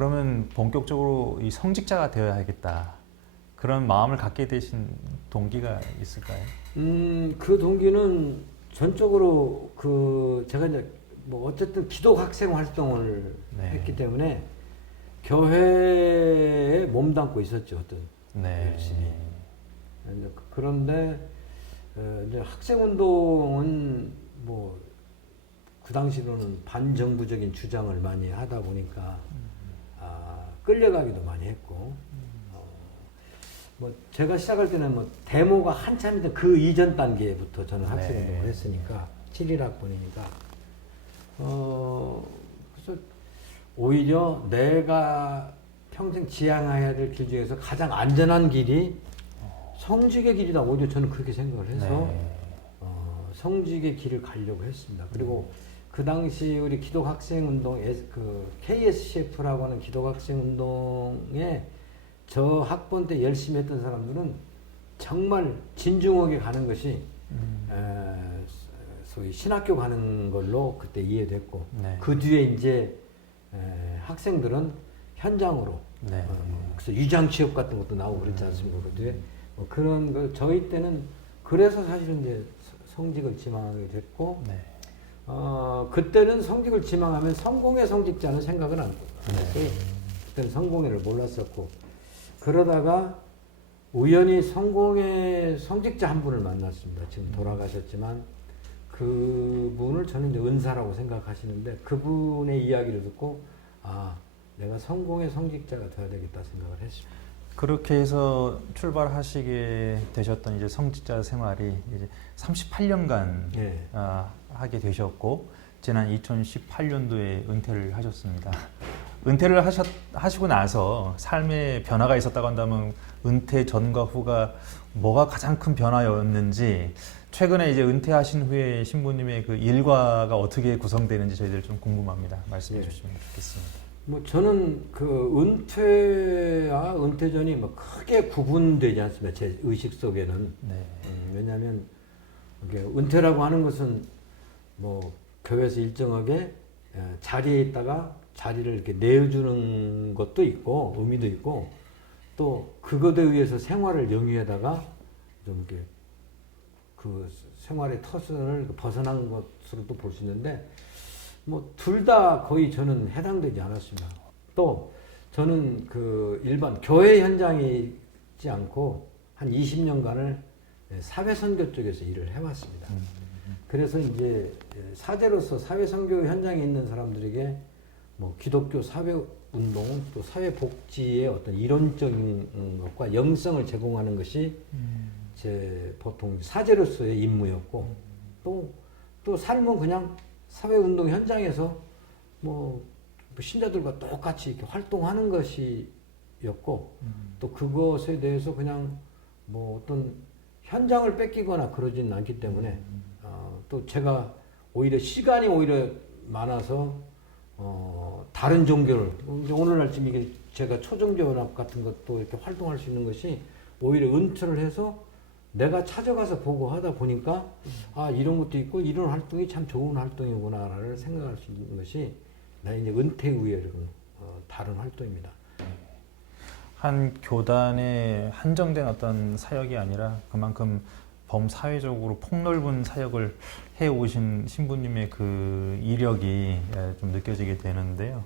그러면 본격적으로 이 성직자가 되어야겠다. 그런 마음을 갖게 되신 동기가 있을까요? 그 동기는 전적으로 제가 이제 뭐 어쨌든 기독 학생 활동을 네. 했기 때문에 교회에 몸담고 있었죠. 어떤 네. 열심히. 그런데 이제 학생 운동은 뭐 그 당시로는 반정부적인 주장을 많이 하다 보니까 끌려가기도 많이 했고 뭐 제가 시작할 때는 뭐 데모가 한참인데 그 이전 단계부터 저는 학생 네. 운동을 했으니까 71학번이니까 그래서 오히려 내가 평생 지향해야 될 길 중에서 가장 안전한 길이 성직의 길이다. 오히려 저는 그렇게 생각을 해서 네. 성직의 길을 가려고 했습니다. 그리고 그 당시 우리 기독학생운동 그 KSCF라고 하는 기독학생운동에 저 학번 때 열심히 했던 사람들은 정말 진중하게 가는 것이 소위 신학교 가는 걸로 그때 이해됐고 네. 그 뒤에 이제 학생들은 현장으로 네. 그래서 유장 취업 같은 것도 나오고 그랬지 않습니까? 그 뒤에 뭐 그런 거 저희 때는 그래서 사실은 이제 성직을 지망하게 됐고 네. 그때는 성직을 지망하면 성공의 성직자는 생각은 안 했어요. 네. 그때는 성공회를 몰랐었고 그러다가 우연히 성공의 성직자 한 분을 만났습니다. 지금 돌아가셨지만 그분을 저는 이제 은사라고 생각하시는데 그분의 이야기를 듣고 내가 성공의 성직자가 되어야 되겠다 생각을 했습니다. 그렇게 해서 출발하시게 되셨던 이제 성직자 생활이 이제 38년간 예. 하게 되셨고 지난 2018년도에 은퇴를 하셨습니다. 은퇴를 하시고 나서 삶의 변화가 있었다고 한다면 은퇴 전과 후가 뭐가 가장 큰 변화였는지 최근에 이제 은퇴하신 후에 신부님의 그 일과가 어떻게 구성되는지 저희들 좀 궁금합니다. 말씀해 주시면 좋겠습니다. 뭐 저는 그 은퇴와 은퇴 전이 뭐 크게 구분되지 않습니다. 제 의식 속에는. 네. 왜냐하면 이게 은퇴라고 하는 것은 뭐 교회에서 일정하게 자리에 있다가 자리를 이렇게 내어주는 것도 있고 의미도 있고 또 그것에 의해서 생활을 영위하다가 좀 이렇게 그 생활의 터전을 벗어난 것으로도 볼 수 있는데 뭐 둘 다 거의 저는 해당되지 않았습니다. 또 저는 그 일반 교회 현장에 있지 않고 한 20년간을 사회선교 쪽에서 일을 해왔습니다. 그래서 이제 사제로서 사회선교 현장에 있는 사람들에게 뭐 기독교 사회운동 또 사회복지의 어떤 이론적인 것과 영성을 제공하는 것이 제 보통 사제로서의 임무였고 또 삶은 그냥 사회운동 현장에서 뭐 신자들과 똑같이 이렇게 활동하는 것이었고 또 그것에 대해서 그냥 뭐 어떤 현장을 뺏기거나 그러지는 않기 때문에 또 제가 오히려 시간이 오히려 많아서 다른 종교를 오늘날 지금 이게 제가 초종교연합 같은 것도 이렇게 활동할 수 있는 것이 오히려 은퇴를 해서 내가 찾아가서 보고 하다 보니까 이런 것도 있고 이런 활동이 참 좋은 활동이구나를 생각할 수 있는 것이 나 이제 은퇴 후에 다른 활동입니다. 한 교단의 한정된 어떤 사역이 아니라 그만큼 범사회적으로 폭넓은 사역을 해오신 신부님의 그 이력이 좀 느껴지게 되는데요.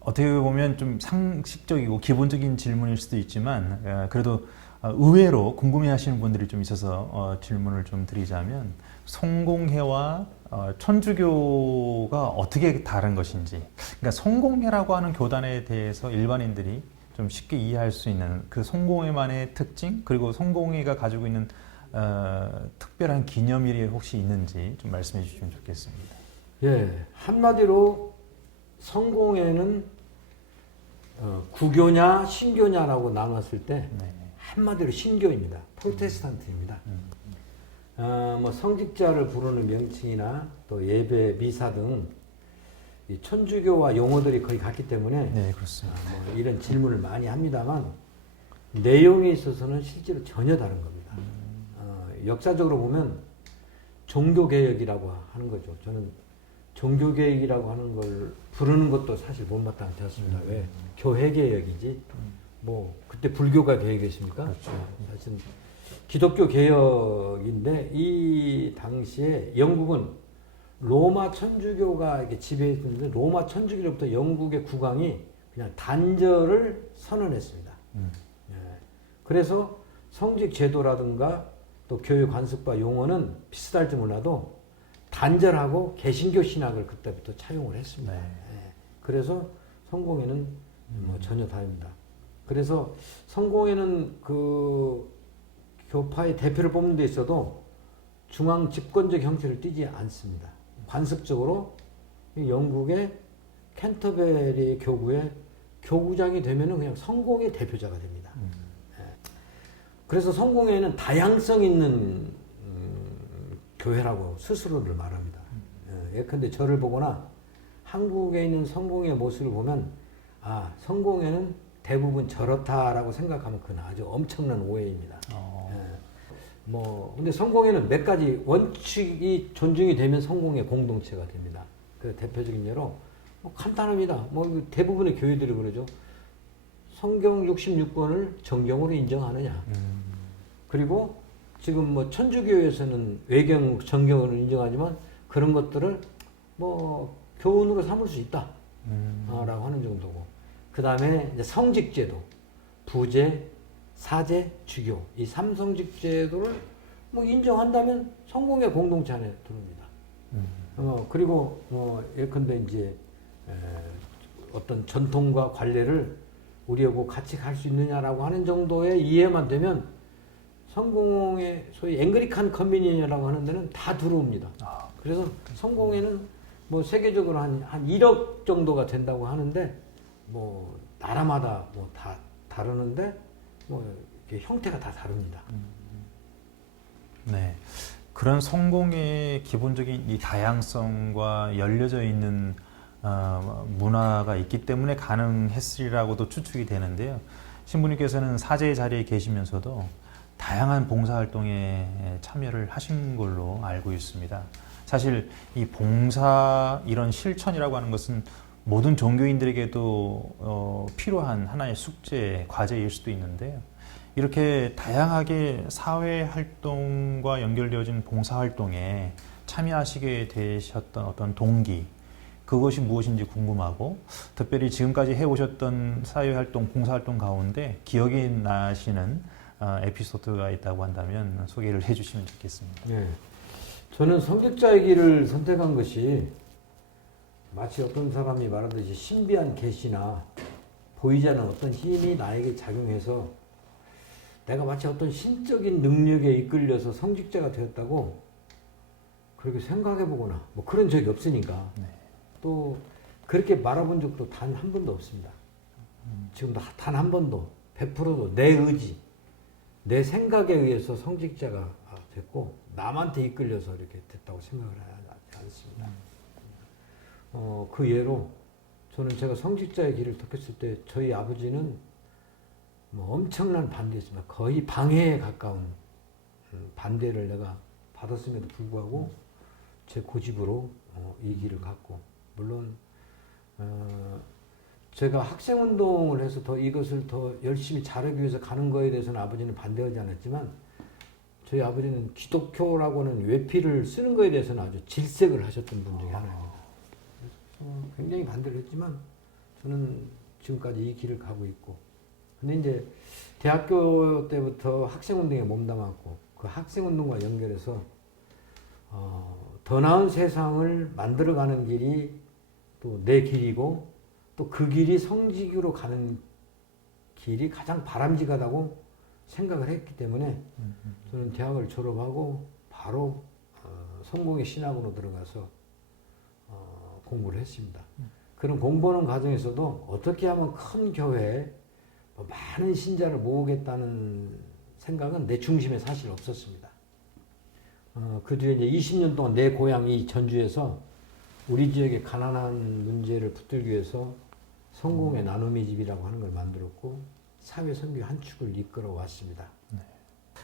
어떻게 보면 좀 상식적이고 기본적인 질문일 수도 있지만 그래도 의외로 궁금해하시는 분들이 좀 있어서 질문을 좀 드리자면 성공회와 천주교가 어떻게 다른 것인지, 그러니까 성공회라고 하는 교단에 대해서 일반인들이 좀 쉽게 이해할 수 있는 그 성공회만의 특징 그리고 성공회가 가지고 있는 특별한 기념일이 혹시 있는지 좀 말씀해 주시면 좋겠습니다. 예, 한마디로 성공회는 구교냐 신교냐라고 나눴을 때 네. 한마디로 신교입니다. 프로테스탄트입니다. 뭐 성직자를 부르는 명칭이나 또 예배, 미사 등 이 천주교와 용어들이 거의 같기 때문에 네, 그렇습니다. 뭐 이런 질문을 많이 합니다만 내용에 있어서는 실제로 전혀 다른 겁니다. 역사적으로 보면 종교개혁이라고 하는 거죠. 저는 종교개혁이라고 하는 걸 부르는 것도 사실 못마땅 되었습니다. 왜? 교회개혁이지. 뭐 그때 불교가 개혁이었습니까? 그렇죠. 사실 기독교 개혁인데 이 당시에 영국은 로마 천주교가 이렇게 지배했는데 로마 천주교로부터 영국의 국왕이 그냥 단절을 선언했습니다. 예. 그래서 성직 제도라든가 또 교육 관습과 용어는 비슷할지 몰라도 단절하고 개신교 신학을 그때부터 차용을 했습니다. 네. 예. 그래서 성공회는 뭐 전혀 다릅니다. 그래서 성공회는 그 교파의 대표를 뽑는 데 있어도 중앙 집권적 형태를 띠지 않습니다. 관습적으로 영국의 캔터베리 교구의 교구장이 되면은 그냥 성공의 대표자가 됩니다. 예. 그래서 성공회는 다양성 있는 교회라고 스스로를 말합니다. 예컨대 저를 보거나 한국에 있는 성공의 모습을 보면 아 성공회는 대부분 저렇다라고 생각하면 그건 아주 엄청난 오해입니다. 뭐 근데 성공회는 몇 가지 원칙이 존중이 되면 성공의 공동체가 됩니다. 그 대표적인 예로 뭐 간단합니다. 뭐 대부분의 교회들이 그러죠. 성경 66권을 정경으로 인정하느냐. 그리고 지금 뭐 천주교에서는 외경 정경으로 인정하지만 그런 것들을 뭐 교훈으로 삼을 수 있다. 라고 하는 정도고. 그 다음에 이제 성직제도, 부제, 사제, 주교 이 삼성직 제도를 뭐 인정한다면 성공의 공동체 안에 들어옵니다. 그리고 뭐 예컨대 이제 어떤 전통과 관례를 우리하고 같이 갈 수 있느냐라고 하는 정도의 이해만 되면 성공의 소위 앵글리칸 커뮤니티라고 하는 데는 다 들어옵니다. 그래서 성공회는 뭐 세계적으로 한 1억 정도가 된다고 하는데 뭐 나라마다 뭐 다 다르는데 뭐 이렇게 형태가 다 다릅니다. 네. 그런 성공의 기본적인 이 다양성과 열려져 있는 문화가 있기 때문에 가능했으리라고도 추측이 되는데요. 신부님께서는 사제의 자리에 계시면서도 다양한 봉사활동에 참여를 하신 걸로 알고 있습니다. 사실 이 봉사 이런 실천이라고 하는 것은 모든 종교인들에게도 필요한 하나의 숙제, 과제일 수도 있는데요. 이렇게 다양하게 사회활동과 연결되어진 봉사활동에 참여하시게 되셨던 어떤 동기, 그것이 무엇인지 궁금하고 특별히 지금까지 해오셨던 사회활동, 봉사활동 가운데 기억이 나시는 에피소드가 있다고 한다면 소개를 해주시면 좋겠습니다. 네. 저는 성직자의 길을 선택한 것이 마치 어떤 사람이 말하듯이 신비한 계시나 보이지 않는 어떤 힘이 나에게 작용해서 내가 마치 어떤 신적인 능력에 이끌려서 성직자가 되었다고 그렇게 생각해보거나 뭐 그런 적이 없으니까 네. 또 그렇게 말해본 적도 단 한 번도 없습니다. 지금도 단 한 번도 100%도 내 의지, 내 생각에 의해서 성직자가 됐고 남한테 이끌려서 이렇게 됐다고 생각을 하지 않습니다. 그 예로 저는 제가 성직자의 길을 택했을 때 저희 아버지는 뭐 엄청난 반대였습니다. 거의 방해에 가까운 반대를 내가 받았음에도 불구하고 제 고집으로 이 길을 갔고 물론 제가 학생운동을 해서 더 이것을 더 열심히 잘하기 위해서 가는 거에 대해서는 아버지는 반대하지 않았지만 저희 아버지는 기독교라고는 외피를 쓰는 거에 대해서는 아주 질색을 하셨던 분 중에 하나입니다. 그래서 굉장히 반대를 했지만 저는 지금까지 이 길을 가고 있고 근데 이제 대학교 때부터 학생운동에 몸담았고 그 학생운동과 연결해서 더 나은 세상을 만들어가는 길이 또 내 길이고 또 그 길이 성직으로 가는 길이 가장 바람직하다고 생각을 했기 때문에 저는 대학을 졸업하고 바로 성공의 신학으로 들어가서 공부를 했습니다. 그런 공부하는 과정에서도 어떻게 하면 큰 교회에 많은 신자를 모으겠다는 생각은 내 중심에 사실 없었습니다. 그 뒤에 이제 20년 동안 내 고향 이 전주에서 우리 지역의 가난한 문제를 붙들기 위해서 성공의 나눔의 집이라고 하는 걸 만들었고 사회 선교 한 축을 이끌어 왔습니다. 네.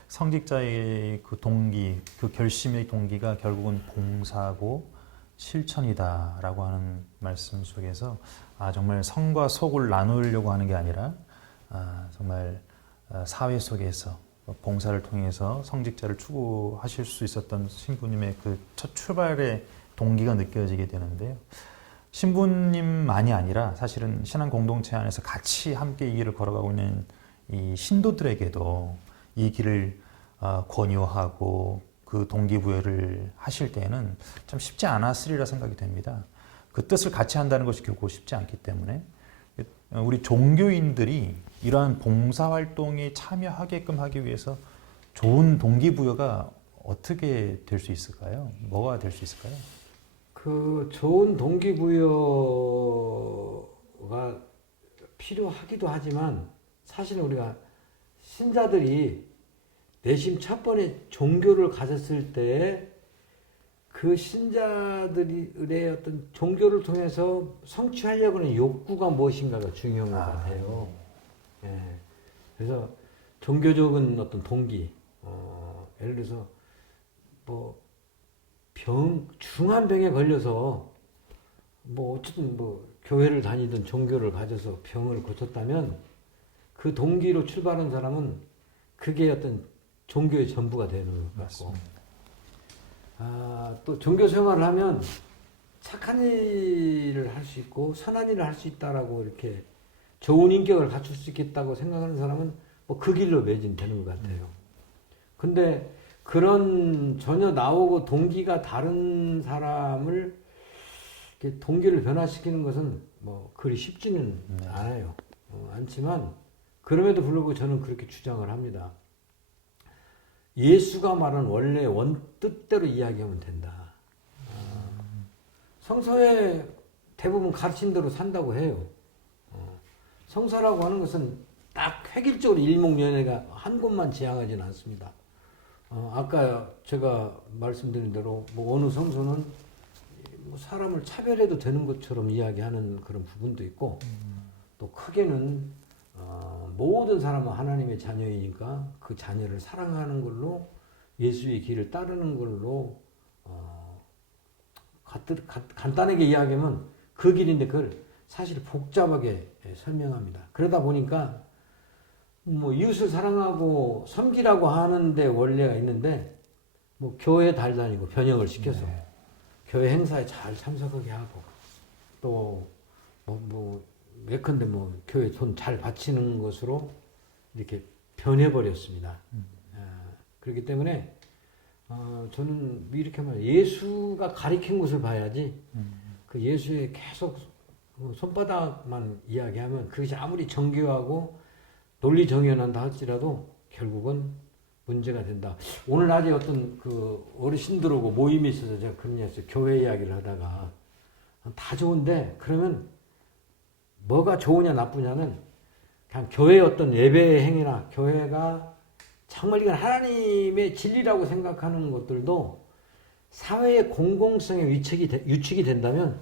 성직자의 그 동기, 그 결심의 동기가 결국은 봉사고 실천이다라고 하는 말씀 속에서 정말 성과 속을 나누려고 하는 게 아니라 정말 사회 속에서 봉사를 통해서 성직자를 추구하실 수 있었던 신부님의 그 첫 출발의 동기가 느껴지게 되는데요. 신부님만이 아니라 사실은 신앙 공동체 안에서 같이 함께 이 길을 걸어가고 있는 이 신도들에게도 이 길을 권유하고 그 동기부여를 하실 때에는 참 쉽지 않았으리라 생각이 됩니다. 그 뜻을 같이 한다는 것이 결코 쉽지 않기 때문에 우리 종교인들이 이러한 봉사활동에 참여하게끔 하기 위해서 좋은 동기부여가 어떻게 될 수 있을까요? 뭐가 될 수 있을까요? 그 좋은 동기부여가 필요하기도 하지만 사실은 우리가 신자들이 내심 첫 번에 종교를 가졌을 때 그 신자들의 어떤 종교를 통해서 성취하려고 하는 욕구가 무엇인가가 중요한 것 같아요. 예. 그래서 종교적인 어떤 동기, 예를 들어서 뭐 중한 병에 걸려서 뭐 어쨌든 뭐 교회를 다니든 종교를 가져서 병을 고쳤다면 그 동기로 출발한 사람은 그게 어떤 종교의 전부가 되는 것 같고, 또 종교 생활을 하면 착한 일을 할 수 있고 선한 일을 할 수 있다라고 이렇게 좋은 인격을 갖출 수 있겠다고 생각하는 사람은 뭐 그 길로 매진되는 것 같아요. 근데 그런 전혀 나오고 동기가 다른 사람을 이렇게 동기를 변화시키는 것은 뭐 그리 쉽지는 않아요. 않지만 그럼에도 불구하고 저는 그렇게 주장을 합니다. 예수가 말한 원래 원뜻대로 이야기하면 된다. 성서에 대부분 가르친 대로 산다고 해요. 성서라고 하는 것은 딱 획일적으로 일목요연하게 한 곳만 지향하지는 않습니다. 아까 제가 말씀드린 대로 뭐 어느 성서는 뭐 사람을 차별해도 되는 것처럼 이야기하는 그런 부분도 있고, 또 크게는 모든 사람은 하나님의 자녀이니까 그 자녀를 사랑하는 걸로 예수의 길을 따르는 걸로 간단하게 이야기하면 그 길인데 그걸 사실 복잡하게 설명합니다. 그러다 보니까 뭐 이웃을 사랑하고 섬기라고 하는데 원래가 있는데 뭐 교회 다니고 변형을 시켜서 교회 행사에 잘 참석하게 하고 또 예컨대 뭐 교회 돈 잘 바치는 것으로 이렇게 변해버렸습니다. 그렇기 때문에 저는 이렇게 하면 예수가 가리킨 것을 봐야지 그 예수의 계속 손바닥만 이야기하면 그것이 아무리 정교하고 논리 정연한다 할지라도 결국은 문제가 된다. 오늘 낮에 어떤 그 어르신들하고 모임이 있어서 제가 그런 얘기했어요. 교회 이야기를 하다가 다 좋은데 그러면 뭐가 좋으냐 나쁘냐는 그냥 교회의 어떤 예배 행위나 교회가 정말 이건 하나님의 진리라고 생각하는 것들도 사회의 공공성에 유축이 된다면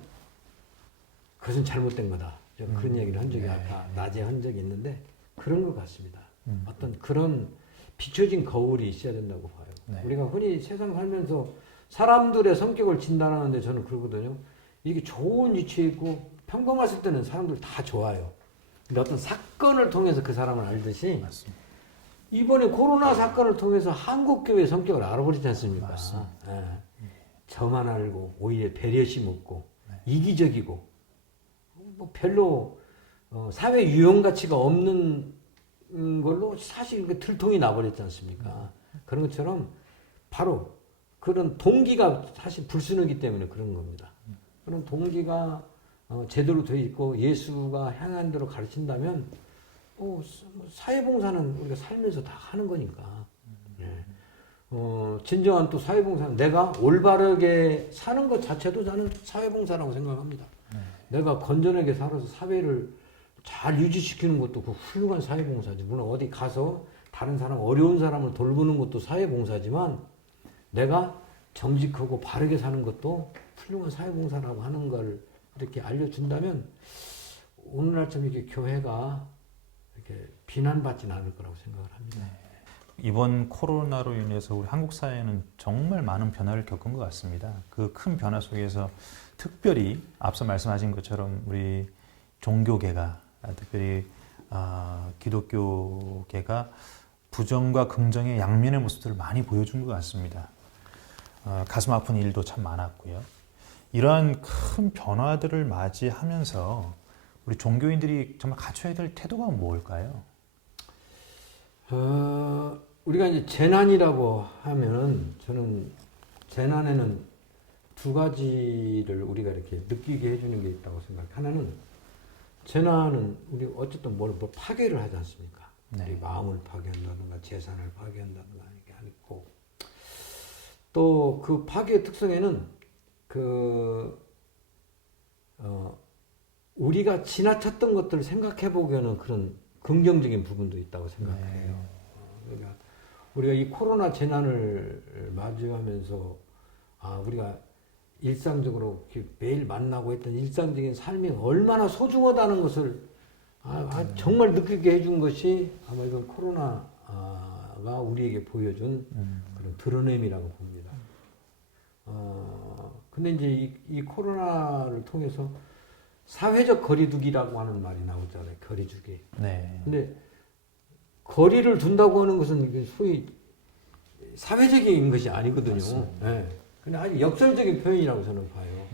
그것은 잘못된 거다. 제가 그런 얘기를 한 적이 아까 낮에 한 적이 있는데 그런 것 같습니다. 어떤 그런 비춰진 거울이 있어야 된다고 봐요. 우리가 흔히 세상 살면서 사람들의 성격을 진단하는데 저는 그러거든요. 이게 좋은 위치에 있고 평범했을 때는 사람들 다 좋아요. 근데 어떤 사건을 통해서 그 사람을 알듯이 맞습니다. 이번에 코로나 사건을 통해서 한국교회의 성격을 알아버리지 않습니까? 맞습니다. 저만 알고 오히려 배려심 없고 이기적이고 뭐 별로 사회 유용 가치가 없는 걸로 사실 그 들통이 나버렸지 않습니까? 그런 것처럼 바로 그런 동기가 사실 불순하기 때문에 그런 겁니다. 그런 동기가 제대로 되어 있고 예수가 향한 대로 가르친다면 사회봉사는 우리가 살면서 다 하는 거니까. 진정한 또 사회봉사는 내가 올바르게 사는 것 자체도 나는 사회봉사라고 생각합니다. 내가 건전하게 살아서 사회를 잘 유지시키는 것도 그 훌륭한 사회봉사지. 물론 어디 가서 다른 사람, 어려운 사람을 돌보는 것도 사회봉사지만 내가 정직하고 바르게 사는 것도 훌륭한 사회봉사라고 하는 걸 이렇게 알려준다면 오늘날처럼 이렇게 교회가 이렇게 비난받지는 않을 거라고 생각을 합니다. 이번 코로나로 인해서 우리 한국 사회는 정말 많은 변화를 겪은 것 같습니다. 그 큰 변화 속에서 특별히 앞서 말씀하신 것처럼 우리 종교계가 특별히 기독교계가 부정과 긍정의 양면의 모습들을 많이 보여준 것 같습니다. 가슴 아픈 일도 참 많았고요. 이러한 큰 변화들을 맞이하면서 우리 종교인들이 정말 갖춰야 될 태도가 뭘까요? 우리가 이제 재난이라고 하면은 저는 재난에는 두 가지를 우리가 이렇게 느끼게 해주는 게 있다고 생각해요. 하나는 재난은 우리 어쨌든 뭘 파괴를 하지 않습니까? 네. 우리 마음을 파괴한다든가 재산을 파괴한다든가 이게 아니고 또 그 파괴의 특성에는 우리가 지나쳤던 것들을 생각해 보기에는 그런 긍정적인 부분도 있다고 생각해요. 네. 그러니까 우리가 이 코로나 재난을 맞이하면서 우리가 일상적으로 매일 만나고 했던 일상적인 삶이 얼마나 소중하다는 것을 정말 느끼게 해준 것이 아마 이건 코로나가 우리에게 보여준 그런 드러냄이라고 봅니다. 근데 이제 이 코로나를 통해서 사회적 거리두기라고 하는 말이 나오잖아요. 거리두기. 네. 근데 거리를 둔다고 하는 것은 이게 소위 사회적인 것이 아니거든요. 네. 근데 아주 역설적인 표현이라고 저는 봐요.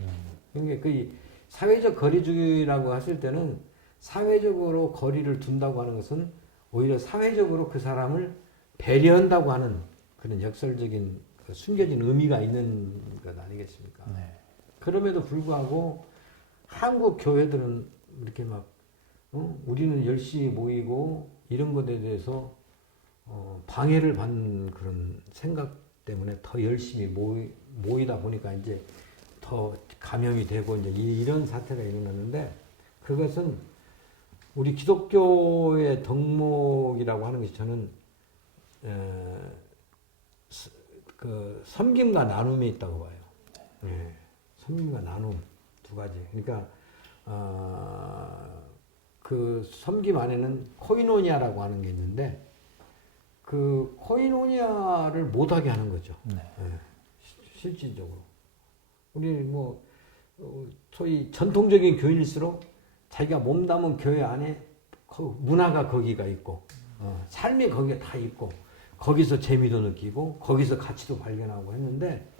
그러니까 그 사회적 거리두기라고 했을 때는 사회적으로 거리를 둔다고 하는 것은 오히려 사회적으로 그 사람을 배려한다고 하는 그런 역설적인 숨겨진 의미가 있는 것 아니겠습니까? 네. 그럼에도 불구하고 한국 교회들은 이렇게 막 우리는 열심히 모이고 이런 것에 대해서 방해를 받는 그런 생각 때문에 더 열심히 모이다 보니까 이제 더 감염이 되고 이제 이런 사태가 일어났는데 그것은 우리 기독교의 덕목이라고 하는 것이 저는 그 섬김과 나눔이 있다고 봐요. 네. 섬김과 나눔 두 가지. 그러니까 그 섬김 안에는 코이노니아라고 하는 게 있는데 그 코이노니아를 못하게 하는 거죠. 네. 네. 실질적으로 우리 소위 전통적인 교인일수록 자기가 몸담은 교회 안에 문화가 거기가 있고 삶이 거기에 다 있고 거기서 재미도 느끼고 거기서 가치도 발견하고 했는데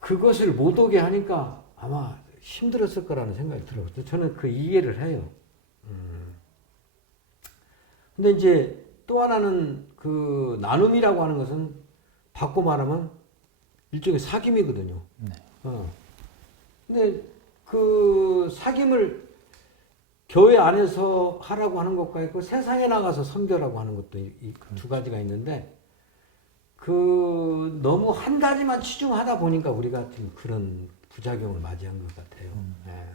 그것을 못 오게 하니까 아마 힘들었을 거라는 생각이 들어요. 저는 그 이해를 해요. 근데 이제 또 하나는 그 나눔이라고 하는 것은 바꿔 말하면 일종의 사귐이거든요. 네. 근데 그 사귐을 교회 안에서 하라고 하는 것과 있고 세상에 나가서 섬겨라고 하는 것도 두 가지가 있는데 그 너무 한 가지만 치중하다 보니까 우리가 좀 그런 부작용을 맞이한 것 같아요. 네.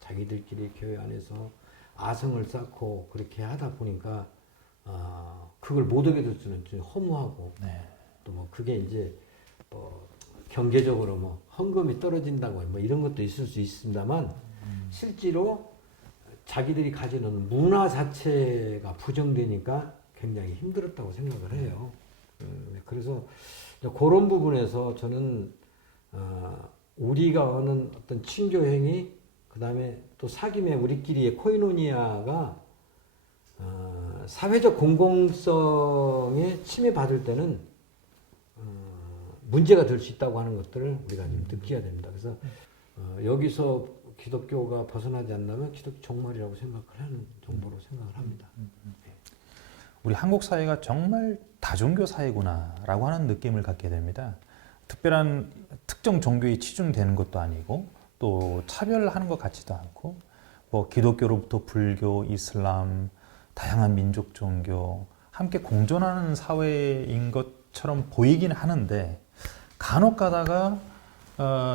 자기들끼리 교회 안에서 아성을 쌓고 그렇게 하다 보니까 그걸 못하게 될수는 좀 허무하고 네. 또 뭐 그게 이제 경제적으로 뭐 헌금이 떨어진다고 뭐 이런 것도 있을 수 있습니다만 실제로 자기들이 가지는 문화 자체가 부정되니까 굉장히 힘들었다고 생각을 해요. 그래서 그런 부분에서 저는 우리가 하는 어떤 친교 행위, 그 다음에 또 사귐의 우리끼리의 코이노니아가 사회적 공공성에 침해받을 때는 문제가 될 수 있다고 하는 것들을 우리가 좀 느껴야 됩니다. 그래서 여기서 기독교가 벗어나지 않는다면 기독교 종말이라고 생각을 하는 정도로 생각을 합니다. 우리 한국 사회가 정말 다종교 사회구나라고 하는 느낌을 갖게 됩니다. 특별한 특정 종교에 치중되는 것도 아니고 또 차별하는 것 같지도 않고 뭐 기독교로부터 불교, 이슬람, 다양한 민족 종교 함께 공존하는 사회인 것처럼 보이긴 하는데 간혹 가다가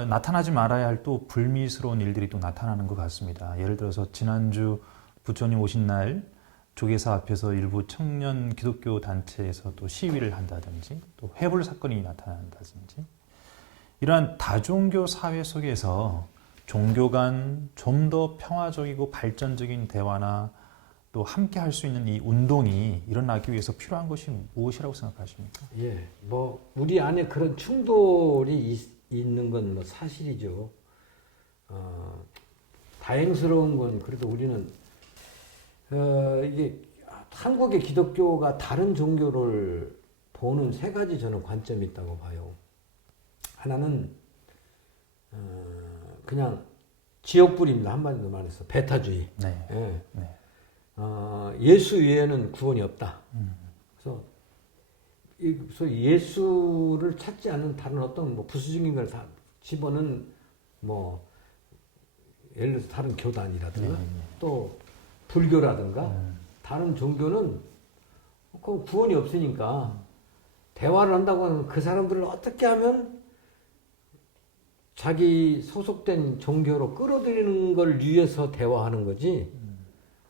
나타나지 말아야 할 또 불미스러운 일들이 또 나타나는 것 같습니다. 예를 들어서 지난주 부처님 오신 날 조계사 앞에서 일부 청년 기독교 단체에서 또 시위를 한다든지 또 회불 사건이 나타난다든지 이러한 다종교 사회 속에서 종교 간 좀 더 평화적이고 발전적인 대화나 또 함께 할 수 있는 이 운동이 일어나기 위해서 필요한 것이 무엇이라고 생각하십니까? 예, 뭐 우리 안에 그런 충돌이 있는 건 뭐 사실이죠. 다행스러운 건 그래도 우리는 이게 한국의 기독교가 다른 종교를 보는 세 가지 저는 관점이 있다고 봐요. 하나는 그냥 지역불입니다. 한마디로 말해서 배타주의. 네. 예. 네. 예수 외에는 구원이 없다. 그래서 예수를 찾지 않는 다른 어떤 뭐 부수적인 걸 다 집어는 뭐 예를 들어서 다른 교단이라든가 또 불교라든가 다른 종교는 그 구원이 없으니까 대화를 한다고 하면 그 사람들을 어떻게 하면 자기 소속된 종교로 끌어들이는 걸 위해서 대화하는 거지.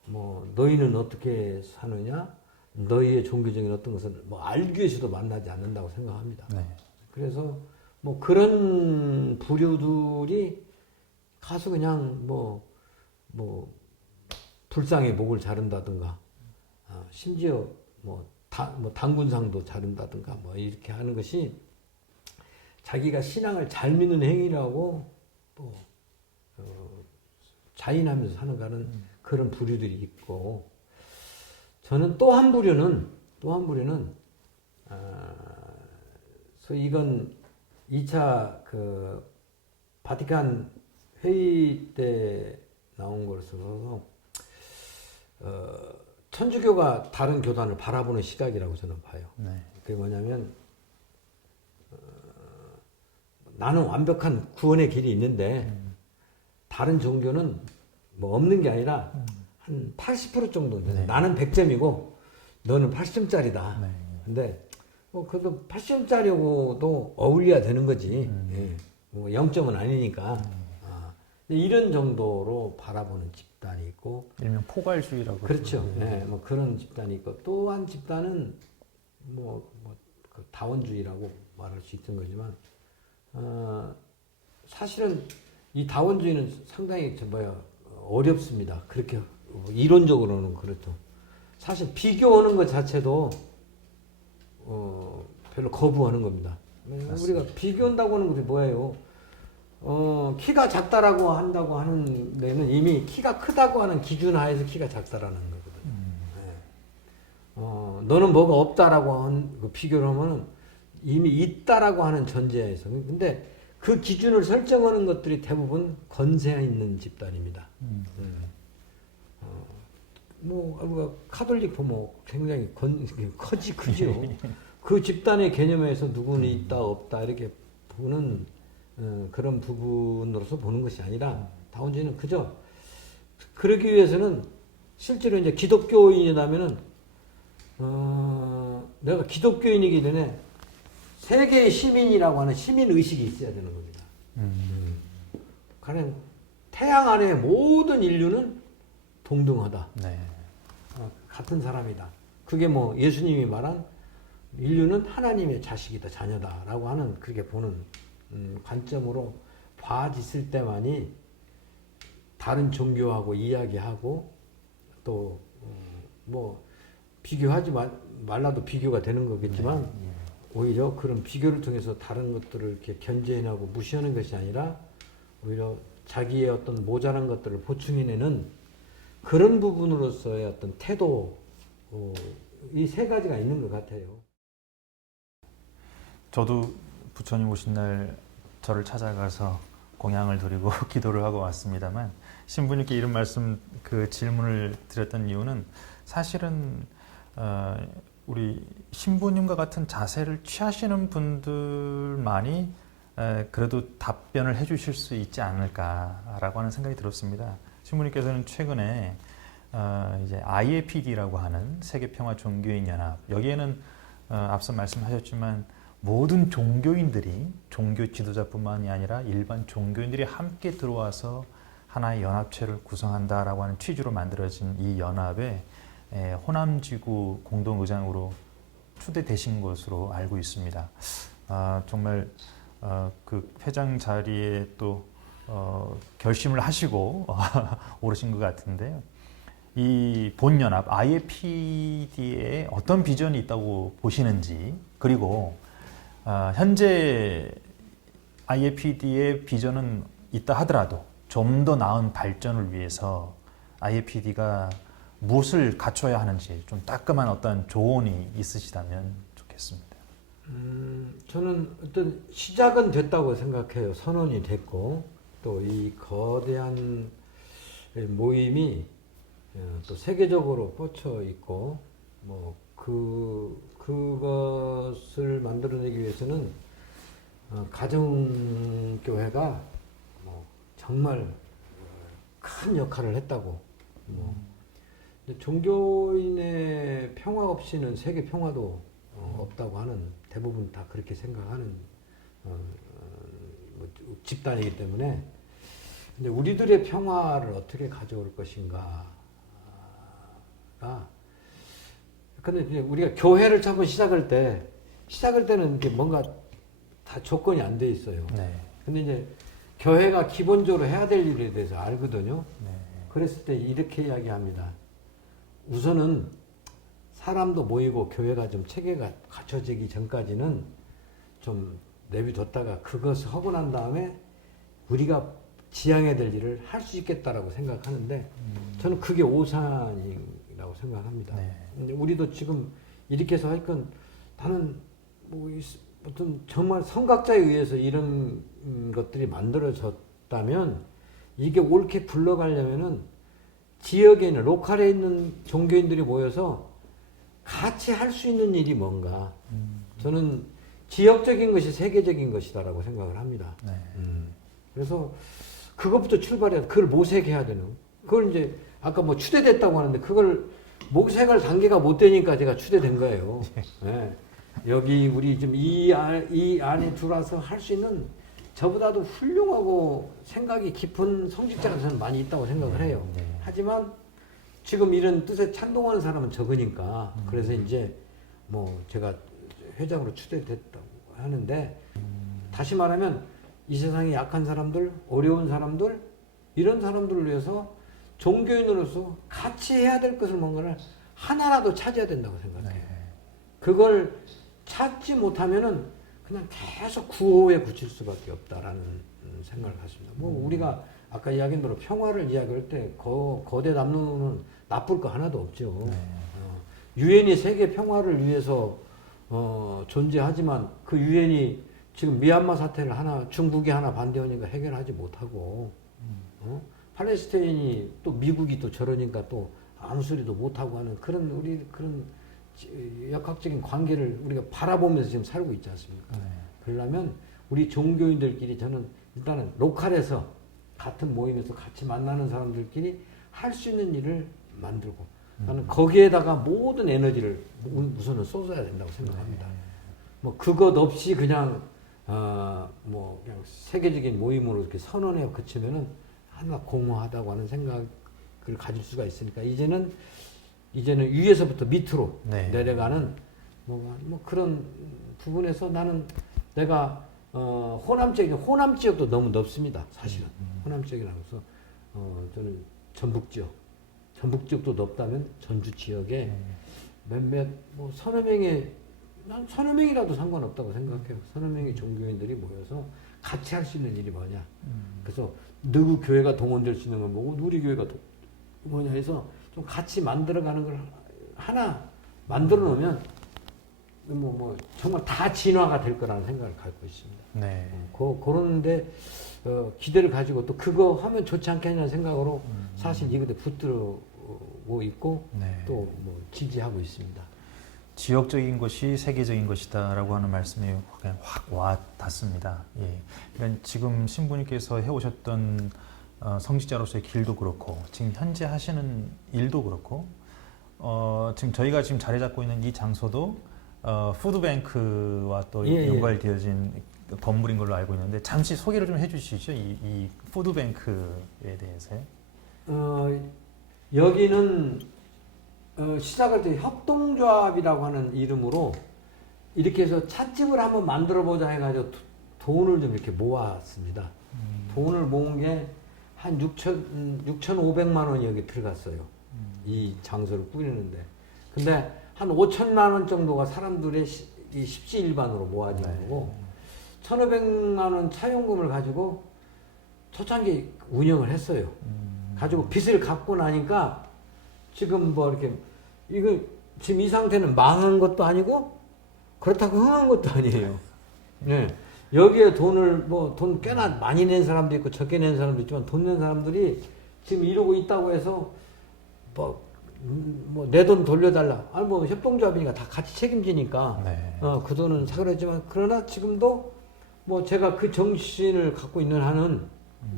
뭐 너희는 어떻게 사느냐? 너희의 종교적인 어떤 것을 뭐 알기 위해서도 만나지 않는다고 생각합니다. 네. 그래서 뭐 그런 부류들이 가서 그냥 뭐 불상의 목을 자른다든가, 심지어 뭐 당군상도 자른다든가 뭐 이렇게 하는 것이 자기가 신앙을 잘 믿는 행위라고 또 자인하면서 사는 가는 그런 부류들이 있고, 저는 또 한 부류는 소위 이건 2차 그 바티칸 회의 때 나온 거라서 천주교가 다른 교단을 바라보는 시각이라고 저는 봐요. 네. 그게 뭐냐면 나는 완벽한 구원의 길이 있는데 다른 종교는 뭐 없는 게 아니라 한 80% 정도. 네. 나는 100점이고 너는 80점짜리다. 네. 근데 뭐 그래도 80점짜리하고도 어울려야 되는 거지. 예. 뭐 0점은 아니니까. 이런 정도로 바라보는 집단이 있고, 일명 포괄주의라고. 그렇죠. 예, 뭐 그런 집단이 있고, 또 한 집단은 그 다원주의라고 말할 수 있는 거지만, 사실은 이 다원주의는 상당히 어렵습니다. 그렇게 이론적으로는 그렇죠. 사실 비교하는 것 자체도 별로 거부하는 겁니다. 맞습니다. 우리가 비교한다고 하는 것이 뭐예요? 키가 작다라고 한다고 하는 데는 이미 키가 크다고 하는 기준 하에서 키가 작다라는 거거든요. 네. 너는 뭐가 없다라고 한 그 비교를 하면은 이미 있다라고 하는 전제에서. 근데 그 기준을 설정하는 것들이 대부분 건세 있는 집단입니다. 카톨릭 보면 굉장히 크죠. 그 집단의 개념에서 누구는 있다 없다 이렇게 보는 그런 부분으로서 보는 것이 아니라, 다원주의는 그저 그러기 위해서는 실제로 이제 기독교인이라면은 내가 기독교인이기 때문에 세계의 시민이라고 하는 시민 의식이 있어야 되는 겁니다. 가령 태양 아래의 모든 인류는 동등하다. 네. 같은 사람이다. 그게 뭐 예수님이 말한 인류는 하나님의 자식이다, 자녀다라고 하는 그렇게 보는 관점으로 봐있을 때만이 다른 종교하고 이야기하고 또 비교하지 말라도 비교가 되는 거겠지만, 오히려 그런 비교를 통해서 다른 것들을 이렇게 견제해내고 무시하는 것이 아니라 오히려 자기의 어떤 모자란 것들을 보충해내는 그런 부분으로서의 어떤 태도, 이 세 가지가 있는 것 같아요. 저도 부처님 오신 날 저를 찾아가서 공양을 드리고 기도를 하고 왔습니다만, 신부님께 이런 말씀, 그 질문을 드렸던 이유는 사실은 우리 신부님과 같은 자세를 취하시는 분들만이 그래도 답변을 해주실 수 있지 않을까라고 하는 생각이 들었습니다. 신부님께서는 최근에 이제 IAPD라고 하는 세계평화종교인연합, 여기에는 앞서 말씀하셨지만 모든 종교인들이, 종교 지도자뿐만이 아니라 일반 종교인들이 함께 들어와서 하나의 연합체를 구성한다라고 하는 취지로 만들어진 이 연합에 호남지구 공동의장으로 초대되신 것으로 알고 있습니다. 정말 그 회장 자리에 또 결심을 하시고 오르신 것 같은데요. 이 본연합 IAPD에 어떤 비전이 있다고 보시는지, 그리고 현재 IAPD의 비전은 있다 하더라도 좀 더 나은 발전을 위해서 IAPD가 무엇을 갖춰야 하는지 좀 따끔한 어떤 조언이 있으시다면 좋겠습니다. 저는 어떤 시작은 됐다고 생각해요. 선언이 됐고 또 이 거대한 모임이 또 세계적으로 뻗쳐 있고 뭐 그것을 만들어내기 위해서는 가정교회가 뭐 정말 큰 역할을 했다고. 근데 종교인의 평화 없이는 세계 평화도 없다고 하는, 대부분 다 그렇게 생각하는 뭐 집단이기 때문에, 근데 우리들의 평화를 어떻게 가져올 것인가가, 근데 이제 우리가 교회를 처음 시작할 때는 이게 뭔가 다 조건이 안 돼 있어요. 네. 근데 이제 교회가 기본적으로 해야 될 일에 대해서 알거든요. 네. 그랬을 때 이렇게 이야기합니다. 우선은 사람도 모이고 교회가 좀 체계가 갖춰지기 전까지는 좀 내비뒀다가 그것을 하고 난 다음에 우리가 지향해야 될 일을 할 수 있겠다라고 생각하는데, 저는 그게 오산이라고 생각합니다. 네. 근데 우리도 지금 이렇게 해서 하여튼 나는 뭐 어떤 정말 선각자에 의해서 이런 것들이 만들어졌다면, 이게 옳게 굴러가려면은 지역에 있는 로컬에 있는 종교인들이 모여서 같이 할 수 있는 일이 뭔가. 저는 지역적인 것이 세계적인 것이다라고 생각을 합니다. 네. 그래서 그것부터 출발해야, 그걸 모색해야 되는. 그걸 이제 아까 뭐 추대됐다고 하는데 그걸 모색할 단계가 못 되니까 제가 추대된 거예요. 네. 여기 우리 지금 이 안에 들어와서 할 수 있는 저보다도 훌륭하고 생각이 깊은 성직자가 저는 많이 있다고 생각을 해요. 네. 하지만 지금 이런 뜻에 찬동하는 사람은 적으니까, 그래서 이제 뭐 제가 회장으로 추대됐다고 하는데, 다시 말하면 이 세상에 약한 사람들, 어려운 사람들, 이런 사람들을 위해서 종교인으로서 같이 해야 될 것을 뭔가를 하나라도 찾아야 된다고 생각해요. 네. 그걸 찾지 못하면은 그냥 계속 구호에 굳힐 수밖에 없다라는 생각을 갖습니다. 뭐 우리가 아까 이야기한 대로 평화를 이야기할 때 거대 남루는 나쁠 거 하나도 없죠. 네. 유엔이 세계 평화를 위해서 존재하지만 그 유엔이 지금 미얀마 사태를 중국이 하나 반대하니까 해결하지 못하고, 팔레스타인이 또 미국이 또 저러니까 또 아무 소리도 못하고 하는 그런 역학적인 관계를 우리가 바라보면서 지금 살고 있지 않습니까? 네. 그러려면 우리 종교인들끼리, 저는 일단은 로컬에서 같은 모임에서 같이 만나는 사람들끼리 할 수 있는 일을 만들고, 나는 거기에다가 모든 에너지를 우선은 쏟아야 된다고 생각합니다. 뭐 그것 없이 그냥 뭐 그냥 세계적인 모임으로 이렇게 선언에 그치면은 하나 공허하다고 하는 생각을 가질 수가 있으니까, 이제는 위에서부터 밑으로 네. 내려가는 뭐 그런 부분에서 나는 내가 호남 지역도 너무 넓습니다. 사실은 호남 지역이라서 저는 전북 지역도 넓다면 전주 지역에 몇몇 뭐 서너 명의, 난 서너 명이라도 상관없다고 생각해요. 서너 명의 종교인들이 모여서 같이 할 수 있는 일이 뭐냐. 그래서 누구 교회가 동원될 수 있는 건 뭐고 우리 교회가 뭐냐 해서 좀 같이 만들어가는 걸 하나 만들어 놓으면 뭐 정말 다 진화가 될 거라는 생각을 갖고 있습니다. 네. 그런데 기대를 가지고 또 그거 하면 좋지 않겠냐는 생각으로 사실 이것에 붙들고 있고, 네. 또 뭐 지지하고 있습니다. 지역적인 것이 세계적인 것이다라고 하는 말씀이 그냥 확 와닿습니다. 예. 그러니까 지금 신부님께서 해오셨던 성직자로서의 길도 그렇고, 지금 현재 하시는 일도 그렇고, 지금 저희가 지금 자리 잡고 있는 이 장소도 푸드뱅크와 또 예, 연관되어진 건물인 걸로 알고 있는데, 잠시 소개를 좀 해주시죠. 이 푸드뱅크에 대해서요. 여기는 시작할 때 협동조합이라고 하는 이름으로 이렇게 해서 찻집을 한번 만들어 보자 해가지고 돈을 좀 이렇게 모았습니다. 돈을 모은 게 한 6,500만 원이 여기 들어갔어요. 이 장소를 꾸리는데. 근데 한 5천만 원 정도가 사람들의 이 십시일반으로 모아진 거고 1,500만 원 차용금을 가지고 초창기 운영을 했어요. 가지고 빚을 갚고 나니까 지금 뭐 이렇게 이거 지금 이 상태는 망한 것도 아니고 그렇다고 흥한 것도 아니에요. 네. 여기에 돈을 뭐 돈 꽤나 많이 낸 사람도 있고 적게 낸 사람도 있지만 돈 낸 사람들이 지금 이러고 있다고 해서 뭐 내 돈 돌려달라. 아니 뭐 협동조합이니까 다 같이 책임지니까 네. 그 돈은 사그랬지만 그러나 지금도 뭐 제가 그 정신을 갖고 있는 한은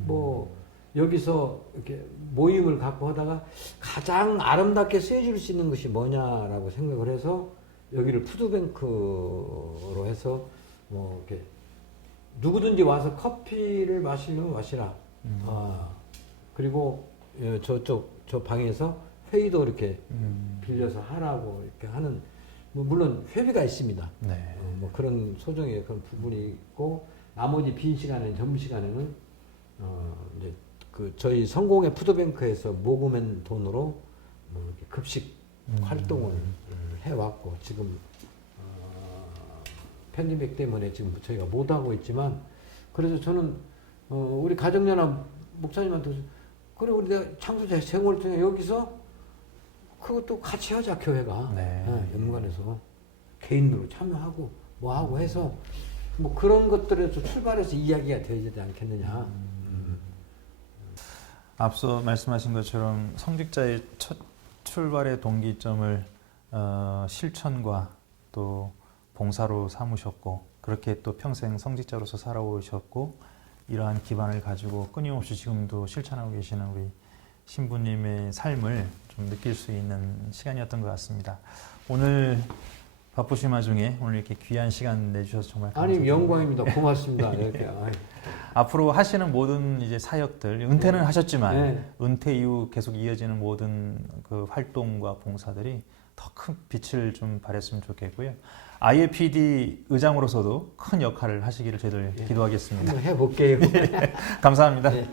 뭐 여기서 이렇게 모임을 갖고 하다가 가장 아름답게 쓰여줄 수 있는 것이 뭐냐라고 생각을 해서 여기를 푸드뱅크로 해서 뭐 이렇게 누구든지 와서 커피를 마시면 마시라. 그리고 저 방에서 회의도 이렇게 빌려서 하라고 이렇게 하는 뭐 물론 회비가 있습니다. 네. 뭐 그런 소정의 그런 부분이 있고 나머지 빈 시간에는 점심 시간에는 이제 그 저희 성공의 푸드뱅크에서 모금한 돈으로 뭐 이렇게 급식 활동을 해왔고 지금 팬데믹 때문에 지금 저희가 못 하고 있지만 그래서 저는 우리 가정연합 목사님한테 그래 우리 내가 창조자 생활을 통해 여기서 그것도 같이 하자 교회가 연관해서 개인으로 참여하고 뭐 하고 해서 뭐 그런 것들에서 출발해서 이야기가 되어야 되지 않겠느냐. 앞서 말씀하신 것처럼 성직자의 첫 출발의 동기점을 실천과 또 봉사로 삼으셨고 그렇게 또 평생 성직자로서 살아오셨고 이러한 기반을 가지고 끊임없이 지금도 실천하고 계시는 우리 신부님의 삶을 좀 느낄 수 있는 시간이었던 것 같습니다. 오늘 바쁘신 와중에 오늘 이렇게 귀한 시간 내주셔서 정말 감사합니다. 아니 영광입니다. 고맙습니다. 이렇게. 앞으로 하시는 모든 이제 사역들 은퇴는 하셨지만 네. 은퇴 이후 계속 이어지는 모든 그 활동과 봉사들이 더 큰 빛을 좀 발했으면 좋겠고요. IAPD 의장으로서도 큰 역할을 하시기를 저희들 기도하겠습니다. 한번 해볼게요. 감사합니다. 네.